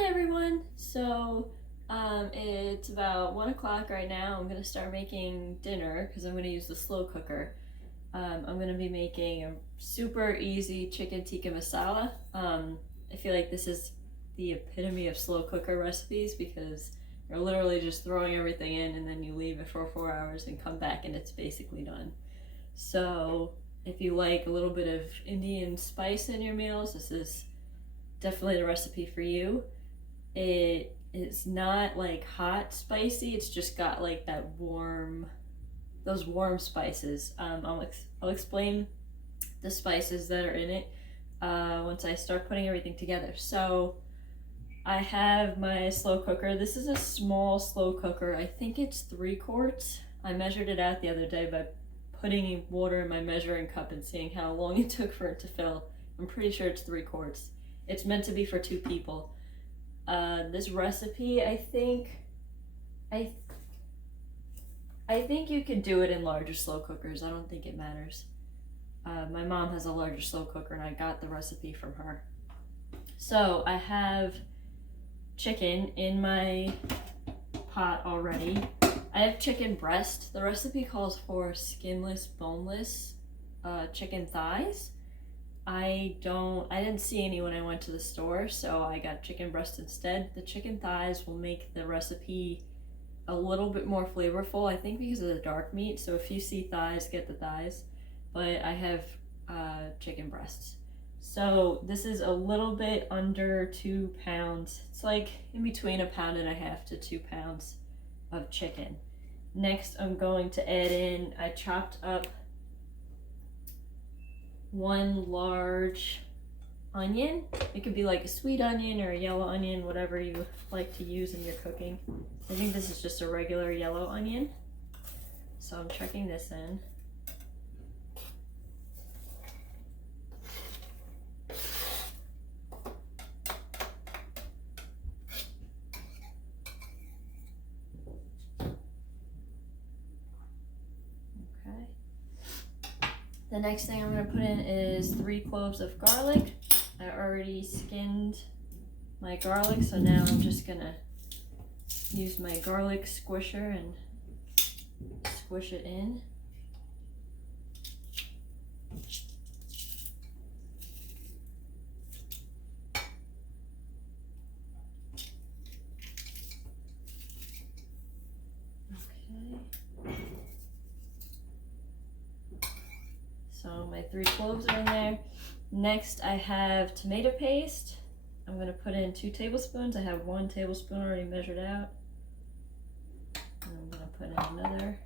Hi everyone! It's about 1 o'clock right now. I'm gonna start making dinner because I'm gonna use the slow cooker. I'm gonna be making a super easy chicken tikka masala. I feel like this is the epitome of slow cooker recipes because you're literally just throwing everything in and then you leave it for 4 hours and come back and it's basically done. So if you like a little bit of Indian spice in your meals, this is definitely the recipe for you. It is not like hot spicy, it's just got like that those warm spices. I'll explain the spices that are in it once I start putting everything together. So I have my slow cooker. This is a small slow cooker. I think it's 3 quarts. I measured it out the other day by putting water in my measuring cup and seeing how long it took for it to fill. I'm pretty sure it's 3 quarts. It's meant to be for 2 people. This recipe, I think you could do it in larger slow cookers. I don't think it matters. My mom has a larger slow cooker and I got the recipe from her. So I have chicken in my pot already. I have chicken breast. The recipe calls for skinless, boneless chicken thighs. I didn't see any when I went to the store, so I got chicken breast instead. The chicken thighs will make the recipe a little bit more flavorful, I think because of the dark meat. So if you see thighs, get the thighs. But I have chicken breasts. So this is a little bit under 2 pounds. It's like in between 1.5 pounds to 2 pounds of chicken. Next, I'm going to add in, I chopped up 1 large onion. It could be like a sweet onion or a yellow onion, whatever you like to use in your cooking. I think this is just a regular yellow onion. So I'm chucking this in. The next thing I'm going to put in is 3 cloves of garlic. I already skinned my garlic, so now I'm just going to use my garlic squisher and squish it in. So my 3 cloves are in there. Next I have tomato paste. I'm going to put in 2 tablespoons. I have 1 tablespoon already measured out. And I'm going to put in another.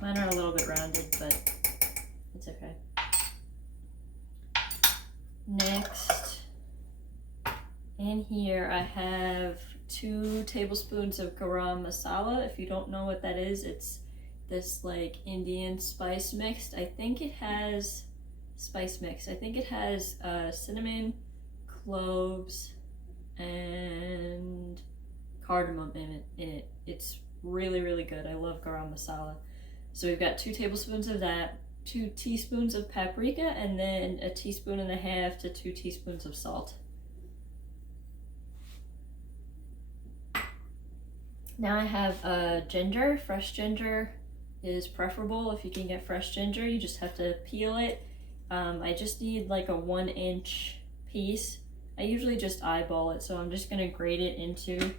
Mine are a little bit rounded, but it's okay. Next, in here I have 2 tablespoons of Garam Masala. If you don't know what that is, it's this like Indian spice mixed. I think it has cinnamon, cloves, and cardamom in it. It's really, really good. I love Garam Masala. So we've got 2 tablespoons of that, 2 teaspoons of paprika, and then 1.5 teaspoons to 2 teaspoons of salt. Now I have ginger. Fresh ginger is preferable if you can get fresh ginger. You just have to peel it. I just need like a 1-inch piece. I usually just eyeball it, so I'm just going to grate it into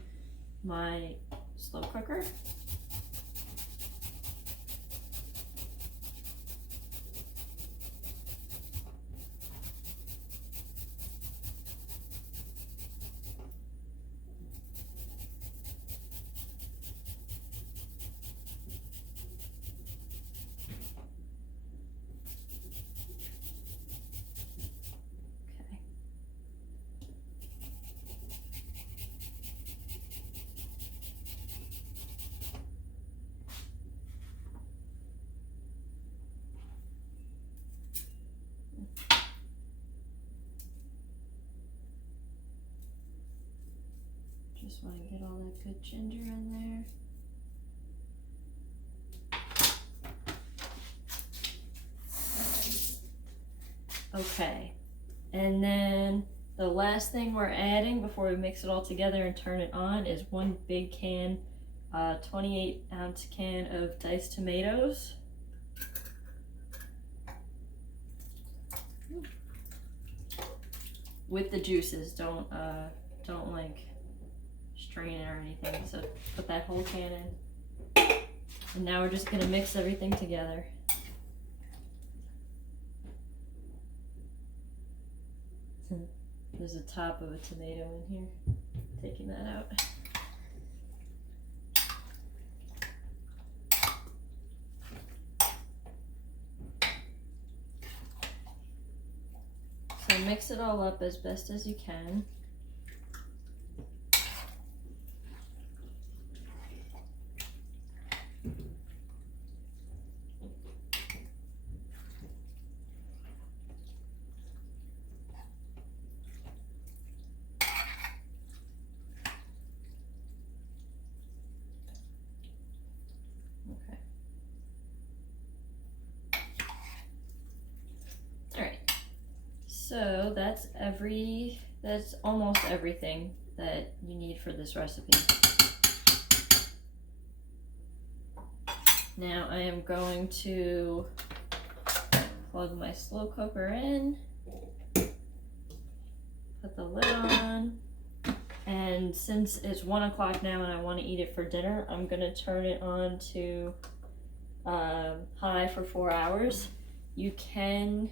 my slow cooker. Just want to get all that good ginger in there. Okay, and then the last thing we're adding before we mix it all together and turn it on is one big can, 28-ounce can of diced tomatoes. With the juices, don't like strain it or anything. So put that whole can in. And now we're just gonna mix everything together. There's a top of a tomato in here. Taking that out. So mix it all up as best as you can. Okay. All right. So that's almost everything that you need for this recipe. Now I am going to plug my slow cooker in, put the lid on, and since it's 1 o'clock now and I want to eat it for dinner, I'm gonna turn it on to high for 4 hours. You can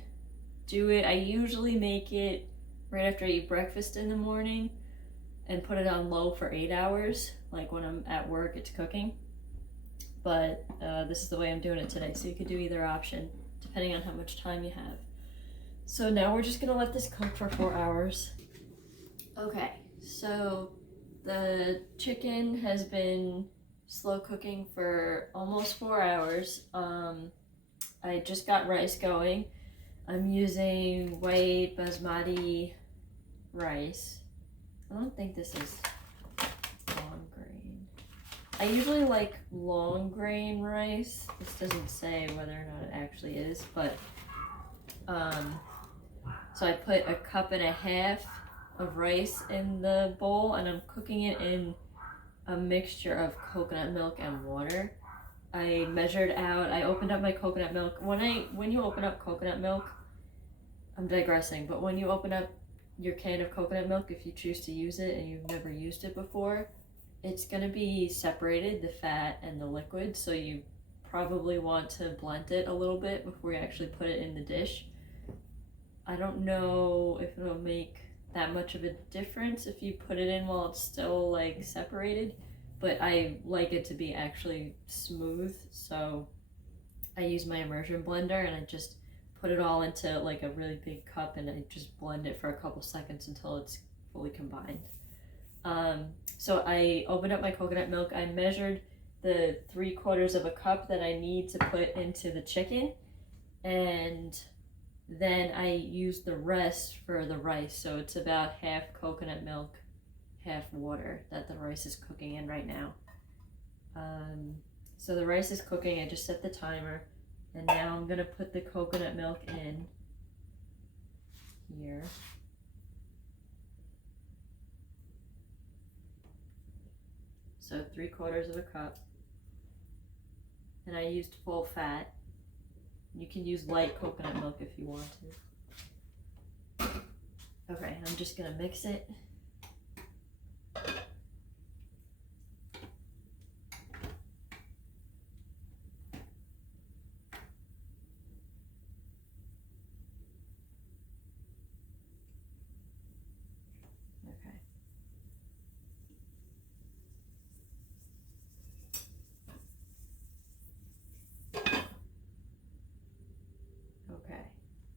do it, I usually make it right after I eat breakfast in the morning and put it on low for 8 hours, like when I'm at work it's cooking. But this is the way I'm doing it today, so you could do either option depending on how much time you have. So now we're just gonna let this cook for 4 hours. Okay, so the chicken has been slow cooking for almost 4 hours. I just got rice going. I'm using white basmati rice. I don't think this is long grain. I usually like long grain rice. This doesn't say whether or not it actually is, but so I put 1.5 cups of rice in the bowl and I'm cooking it in a mixture of coconut milk and water. I measured out, I opened up my coconut milk. When you open up coconut milk, I'm digressing, but when you open up your can of coconut milk, if you choose to use it and you've never used it before, it's gonna be separated, the fat and the liquid, so you probably want to blend it a little bit before you actually put it in the dish. I don't know if it'll make that much of a difference if you put it in while it's still like separated, but I like it to be actually smooth, so I use my immersion blender and I just put it all into like a really big cup and I just blend it for a couple seconds until it's fully combined. So I opened up my coconut milk. I measured the 3/4 cup that I need to put into the chicken, and then I used the rest for the rice. So it's about half coconut milk, half water that the rice is cooking in right now. So the rice is cooking. I just set the timer, and now I'm gonna put the coconut milk in here. So 3/4 cup. And I used full fat. You can use light coconut milk if you want to. Okay, I'm just gonna mix it.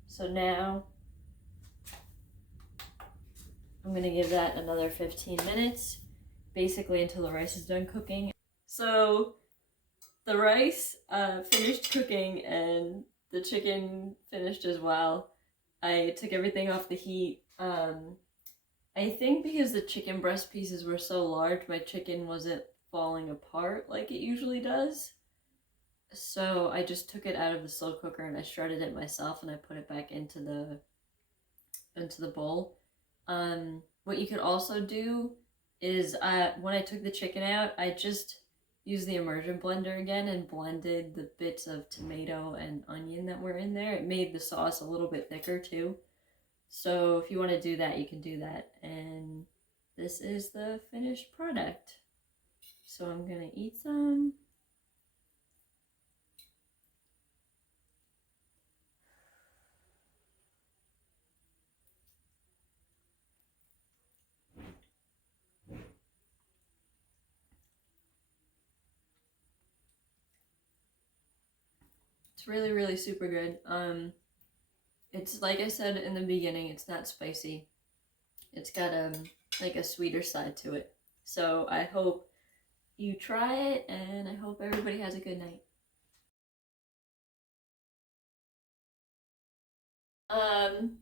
So now I'm gonna give that another 15 minutes, basically until the rice is done cooking. So the rice finished cooking and the chicken finished as well. I took everything off the heat. I think because the chicken breast pieces were so large, my chicken wasn't falling apart like it usually does. So I just took it out of the slow cooker and I shredded it myself and I put it back into the into the bowl. What you could also do is when I took the chicken out, I just used the immersion blender again and blended the bits of tomato and onion that were in there. It made the sauce a little bit thicker too. So if you want to do that, you can do that. And this is the finished product. So I'm gonna eat some. It's really, really super good. It's like I said in the beginning, it's not spicy. It's got like a sweeter side to it. So I hope you try it, and I hope everybody has a good night. Um,